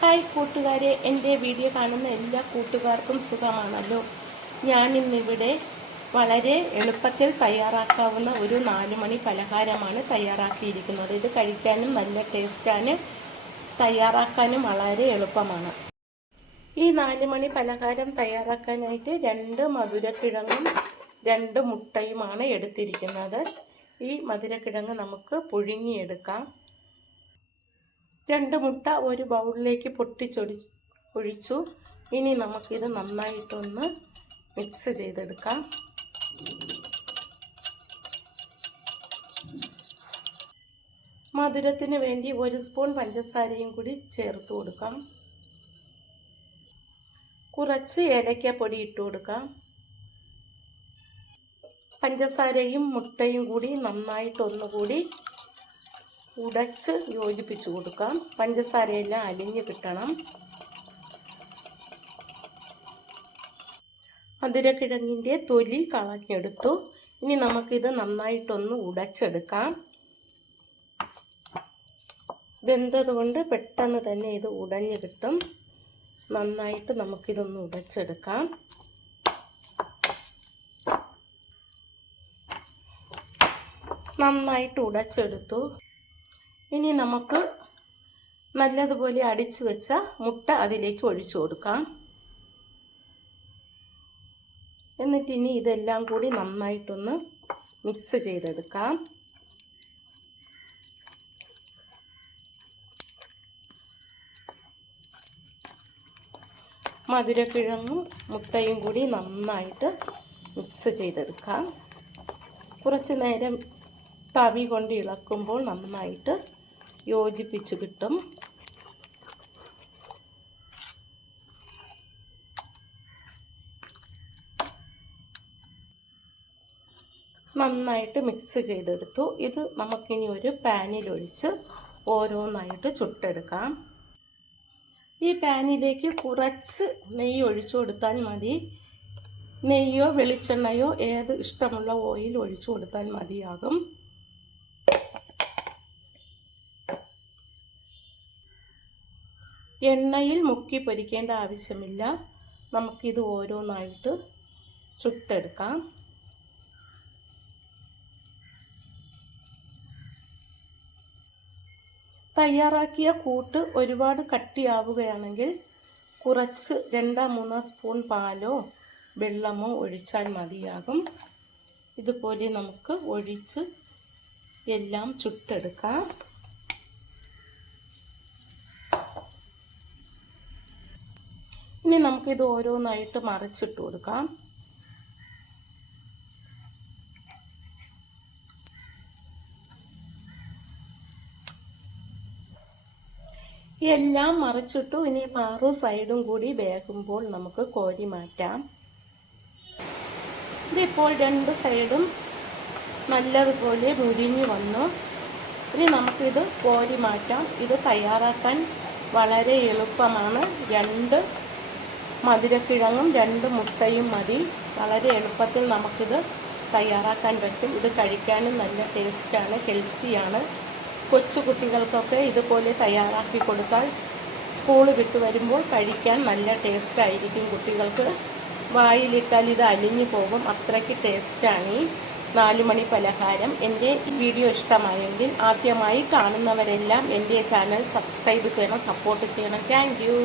Hi കൂട്ടുകാരെ, എൻ്റെ video കാണുന്ന എല്ലാ കൂട്ടുകാർക്കും സുഖമാണല്ലോ. ഞാനിന്നിവിടെ വളരെ എളുപ്പത്തിൽ തയ്യാറാക്കാവുന്ന ഒരു 4 മണി പലഹാരമാണ് തയ്യാറാക്കിയിരിക്കുന്നത്. ഇത് കഴിക്കാനും നല്ല ടേസ്റ്റാണ്, തയ്യാറാക്കാനും വളരെ എളുപ്പമാണ്. ഈ 4 മണി പലഹാരം തയ്യാറാക്കാനായിട്ട് 2 മധുരക്കിഴങ്ങും 2 മുട്ടയുമാണ് എടുത്തിരിക്കുന്നത്. ഈ മധുരക്കിഴങ്ങ് നമുക്ക് പുഴുങ്ങിയെടുക്കാം. 2 മുട്ട ഒരു ബൗളിലേക്ക് ഒഴിച്ചു. ഇനി നമുക്കിത് നന്നായിട്ടൊന്ന് മിക്സ് ചെയ്തെടുക്കാം. മധുരത്തിന് വേണ്ടി 1 സ്പൂൺ പഞ്ചസാരയും കൂടി ചേർത്ത് കൊടുക്കാം. കുറച്ച് ഏലക്കാപ്പൊടി ഇട്ട് കൊടുക്കാം. പഞ്ചസാരയും മുട്ടയും കൂടി നന്നായിട്ടൊന്നുകൂടി ഉടച്ച് യോജിപ്പിച്ച് കൊടുക്കാം. പഞ്ചസാരയെല്ലാം അലിഞ്ഞ് കിട്ടണം. മധുരക്കിഴങ്ങിൻ്റെ തൊലി കളഞ്ഞെടുത്തു. ഇനി നമുക്കിത് നന്നായിട്ടൊന്ന് ഉടച്ചെടുക്കാം. വെന്തതുകൊണ്ട് പെട്ടെന്ന് തന്നെ ഇത് ഉടഞ്ഞ് കിട്ടും. നന്നായിട്ട് നമുക്കിതൊന്ന് ഉടച്ചെടുക്കാം. നന്നായിട്ട് ഉടച്ചെടുത്തു. ഇനി നമുക്ക് നല്ലതുപോലെ അടിച്ചു വെച്ച മുട്ട അതിലേക്ക് ഒഴിച്ചു കൊടുക്കാം. എന്നിട്ട് ഇനി ഇതെല്ലാം കൂടി നന്നായിട്ടൊന്ന് മിക്സ് ചെയ്തെടുക്കാം. മധുരക്കിഴങ്ങും മുട്ടയും കൂടി നന്നായിട്ട് മിക്സ് ചെയ്തെടുക്കാം. കുറച്ച് നേരം തവി കൊണ്ട് ഇളക്കുമ്പോൾ നന്നായിട്ട് യോജിപ്പിച്ച് കിട്ടും. നന്നായിട്ട് മിക്സ് ചെയ്തെടുത്തു. ഇത് നമുക്കിനി ഒരു പാനിലൊഴിച്ച് ഓരോന്നായിട്ട് ചുട്ടെടുക്കാം. ഈ പാനിലേക്ക് കുറച്ച് നെയ്യ് ഒഴിച്ചു കൊടുത്താൽ മതി. നെയ്യോ വെളിച്ചെണ്ണയോ ഏത് ഇഷ്ടമുള്ള ഓയിൽ ഒഴിച്ചു കൊടുത്താൽ മതിയാകും. എണ്ണയിൽ മുക്കി പൊരിക്കേണ്ട ആവശ്യമില്ല. നമുക്കിത് ഓരോന്നായിട്ട് ചുട്ടെടുക്കാം. തയ്യാറാക്കിയ കൂട്ട് ഒരുപാട് കട്ടിയാവുകയാണെങ്കിൽ കുറച്ച് 2-3 സ്പൂൺ പാലോ വെള്ളമോ ഒഴിച്ചാൽ മതിയാകും. ഇതുപോലെ നമുക്ക് ഒഴിച്ച് എല്ലാം ചുട്ടെടുക്കാം. ഇനി നമുക്കിത് ഓരോന്നായിട്ട് മറിച്ചിട്ട് കൊടുക്കാം. എല്ലാം മറിച്ചിട്ടു. ഇനി മറു സൈഡും കൂടി വേകുമ്പോൾ നമുക്ക് കോരി മാറ്റാം. ഇതിപ്പോൾ 2 സൈഡും നല്ലതുപോലെ മുരിഞ്ഞു വന്നു. ഇനി നമുക്കിത് കോരി മാറ്റാം. ഇത് തയ്യാറാക്കാൻ വളരെ എളുപ്പമാണ്. 2 മധുരക്കിഴങ്ങും 2 മുട്ടയും മതി. വളരെ എളുപ്പത്തിൽ നമുക്കിത് തയ്യാറാക്കാൻ പറ്റും. ഇത് കഴിക്കാനും നല്ല ടേസ്റ്റാണ്, ഹെൽത്തിയാണ്. കൊച്ചു കുട്ടികൾക്കൊക്കെ ഇതുപോലെ തയ്യാറാക്കി കൊടുത്താൽ സ്കൂൾ വിട്ട് വരുമ്പോൾ കഴിക്കാൻ നല്ല ടേസ്റ്റായിരിക്കും. കുട്ടികൾക്ക് വായിലിട്ടാൽ ഇത് അലിഞ്ഞു പോകും. അത്രയ്ക്ക് ടേസ്റ്റാണ് ഈ 4 മണി പലഹാരം. എൻ്റെ വീഡിയോ ഇഷ്ടമായെങ്കിൽ ആദ്യമായി കാണുന്നവരെല്ലാം എൻ്റെ ചാനൽ സബ്സ്ക്രൈബ് ചെയ്യണം, സപ്പോർട്ട് ചെയ്യണം. Thank you.